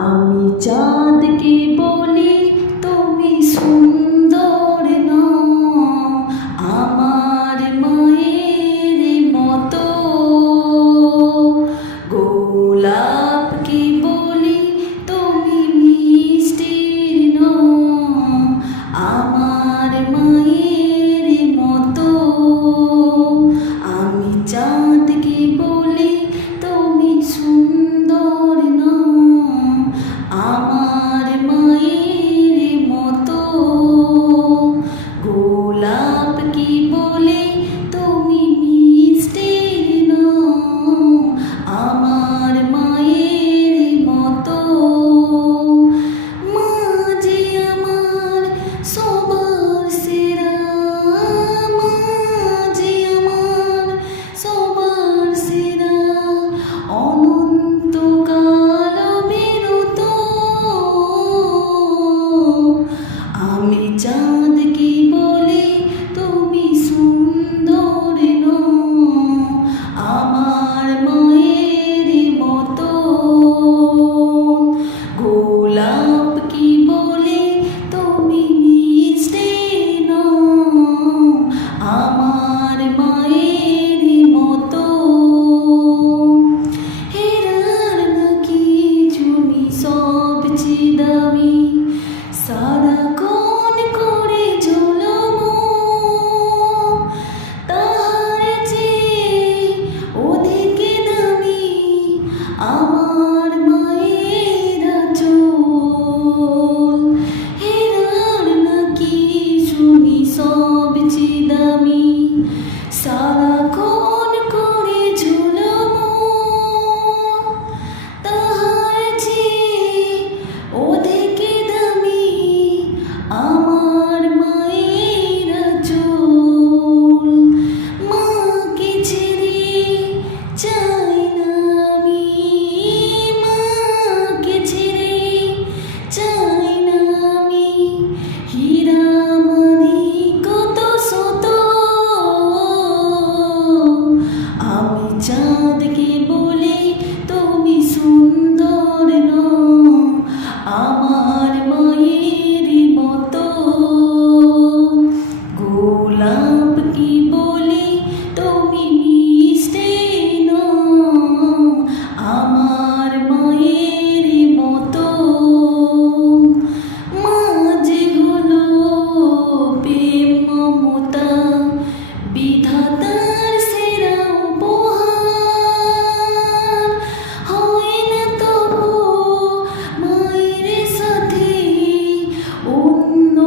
আমি চাঁদকে বলি তুমি সুন্দর स्वामी सा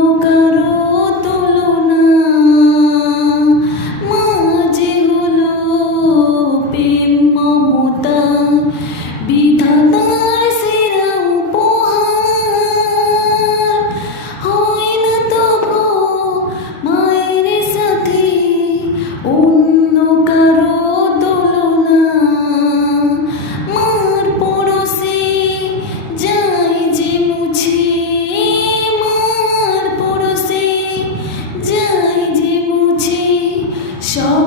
nunca Show